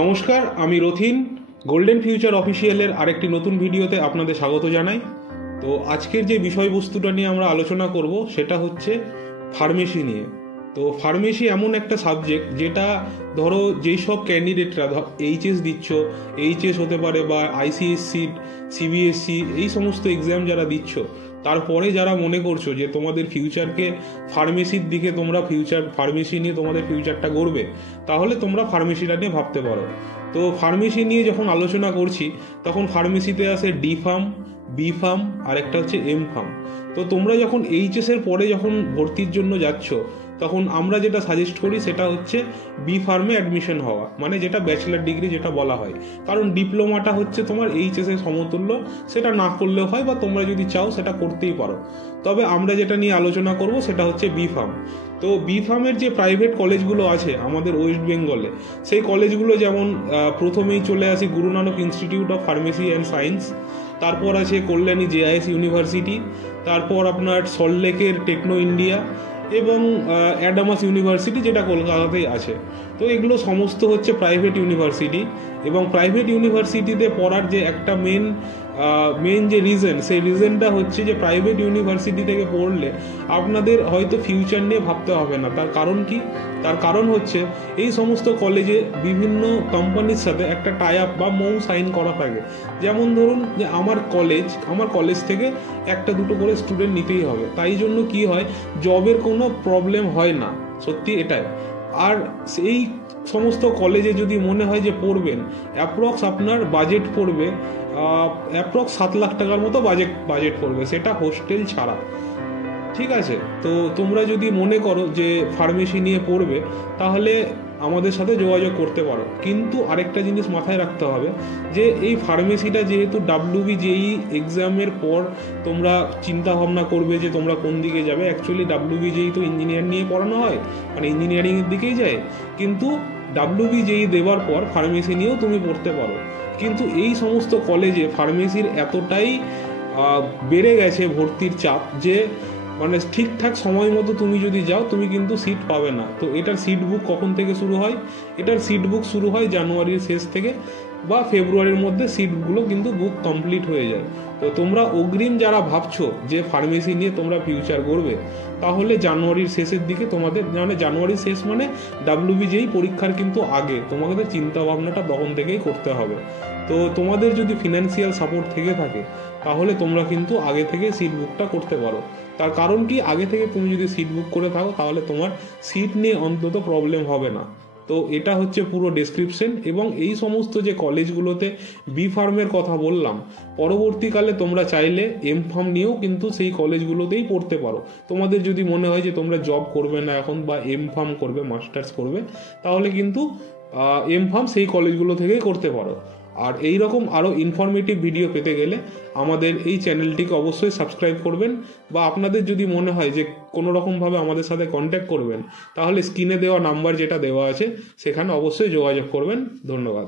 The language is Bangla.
নমস্কার, আমি রথিন। গোল্ডেন ফিউচার অফিসিয়ালের আরেকটি নতুন ভিডিওতে আপনাদের স্বাগত জানাই। তো আজকের যে বিষয়বস্তুটা নিয়ে আমরা আলোচনা করব সেটা হচ্ছে ফার্মেসি নিয়ে। তো ফার্মেসি এমন একটা সাবজেক্ট যেটা ধরো যেই সব ক্যান্ডিডেটরা এইচএস দিচ্ছ, এইচএস হতে পারে বা আইসিএসসি, সিবিএসসি, এই সমস্ত এক্সাম যারা দিচ্ছ, তারপরে যারা মনে করছো যে তোমাদের ফিউচারকে ফার্মেসির দিকে ফার্মেসি নিয়ে তোমাদের ফিউচারটা গড়বে, তাহলে তোমরা ফার্মেসিটা নিয়ে ভাবতে পারো। তো ফার্মেসি নিয়ে যখন আলোচনা করছি তখন ফার্মেসিতে আসে ডি ফার্ম, বি ফার্ম আর একটা হচ্ছে এম ফার্ম। তো তোমরা যখন এইচএসের পরে যখন ভর্তির জন্য যাচ্ছ, তখন আমরা যেটা সাজেস্ট করি সেটা হচ্ছে বি ফার্মে অ্যাডমিশন হওয়া, মানে যেটা ব্যাচেলার ডিগ্রি যেটা বলা হয়। কারণ ডিপ্লোমাটা হচ্ছে তোমার এইচএসের সমতুল্য, সেটা না করলেও হয় বা তোমরা যদি চাও সেটা করতেই পারো। তবে আমরা যেটা নিয়ে আলোচনা করব সেটা হচ্ছে বি ফার্ম। তো বি ফার্মের যে প্রাইভেট কলেজগুলো আছে আমাদের ওয়েস্ট বেঙ্গলে, সেই কলেজগুলো যেমন প্রথমেই চলে আসি Guru Nanak institute of pharmacy and science, তারপর আছে কল্যাণী জেআইএস ইউনিভার্সিটি, তারপর আপনার সল্টলেকের টেকনো ইন্ডিয়া এবং অ্যাডামাস ইউনিভার্সিটি যেটা কলকাতাতেই আছে। তো এগুলো সমস্ত হচ্ছে প্রাইভেট ইউনিভার্সিটি, এবং প্রাইভেট ইউনিভার্সিটিতে পড়ার যে একটা মেন যে রিজন, সেই রিজনটা হচ্ছে যে প্রাইভেট ইউনিভার্সিটি থেকে পড়লে আপনাদের হয়তো ফিউচার নিয়ে ভাবতে হবে না। তার কারণ কি? তার কারণ হচ্ছে এই সমস্ত কলেজে বিভিন্ন কোম্পানির সাথে একটা টাই আপ বা মৌ সাইন করা থাকে। যেমন ধরুন যে আমার কলেজ থেকে একটা দুটো করে স্টুডেন্ট নিতেই হবে, তাই জন্য কি হয়, জবের কোনো প্রবলেম হয় না, সত্যি এটাই। আর এই সমস্ত কলেজে যদি মনে হয় যে পড়বেন, অ্যাপ্রক্স আপনার বাজেট পড়বে অ্যাপ্রক্স 7 লাখ টাকার মতো বাজেট পড়বে, সেটা হোস্টেল ছাড়া। ঠিক আছে? তো তোমরা যদি মনে করো যে ফার্মেসি নিয়ে পড়বে, তাহলে আমাদের সাথে যোগাযোগ করতে পারো। কিন্তু আরেকটা জিনিস মাথায় রাখতে হবে যে এই ফার্মেসিটা যেহেতু WBJEE এক্সামের পর তোমরা চিন্তা ভাবনা করবে যে তোমরা কোন দিকে যাবে। অ্যাকচুয়ালি WBJEE তো ইঞ্জিনিয়ার নিয়ে পড়ানো হয়, মানে ইঞ্জিনিয়ারিংয়ের দিকেই যায়। কিন্তু WBJEE দেওয়ার পর ফার্মেসি নিয়েও তুমি পড়তে পারো। কিন্তু এই সমস্ত কলেজে ফার্মেসির এতটাই বেড়ে গেছে ভর্তির চাপ যে মানে ঠিকঠাক সময় মতো তুমি যদি যাও তুমি কিন্তু সিট পাবে না। তো এটার সিট বুক কখন থেকে শুরু হয়? এটার সিট বুক শুরু হয় জানুয়ারির শেষ থেকে বা ফেব্রুয়ারির মধ্যে সিটগুলো কিন্তু বুক কমপ্লিট হয়ে যায়। তো তোমরা অগ্রিম যারা ভাবছো যে ফার্মেসি নিয়ে তোমরা ফিউচার করবে, তাহলে জানুয়ারির শেষের দিকে তোমাদের, মানে জানুয়ারির শেষ মানে WBJEE পরীক্ষার কিন্তু আগে তোমাদের চিন্তা ভাবনাটা তখন থেকেই করতে হবে। তো তোমাদের যদি ফিনান্সিয়াল সাপোর্ট থেকে থাকে, তাহলে তোমরা কিন্তু আগে থেকে সিট বুকটা করতে পারো। তার কারণ কি, আগে থেকে তুমি যদি সিট বুক করে থাকো তাহলে তোমার সিট নিয়ে অন্তত প্রবলেম হবে না। তো এটা হচ্ছে পুরো ডেসক্রিপশন। এবং এই সমস্ত যে কলেজগুলোতে বি ফার্মের কথা বললাম, পরবর্তীকালে তোমরা চাইলে এম ফার্ম নিয়েও কিন্তু সেই কলেজগুলোতেই পড়তে পারো। তোমাদের যদি মনে হয় যে তোমরা জব করবে না এখন বা এম ফার্ম করবে, মাস্টার্স করবে, তাহলে কিন্তু এম ফার্ম সেই কলেজগুলো থেকেই করতে পারো। আর এই রকম আরও ইনফরমেটিভ ভিডিও পেতে গেলে আমাদের এই চ্যানেলটিকে অবশ্যই সাবস্ক্রাইব করবেন, বা আপনাদের যদি মনে হয় যে কোনো রকমভাবে আমাদের সাথে কন্ট্যাক্ট করবেন, তাহলে স্ক্রিনে দেওয়া নাম্বার যেটা দেওয়া আছে সেখানে অবশ্যই যোগাযোগ করবেন। ধন্যবাদ।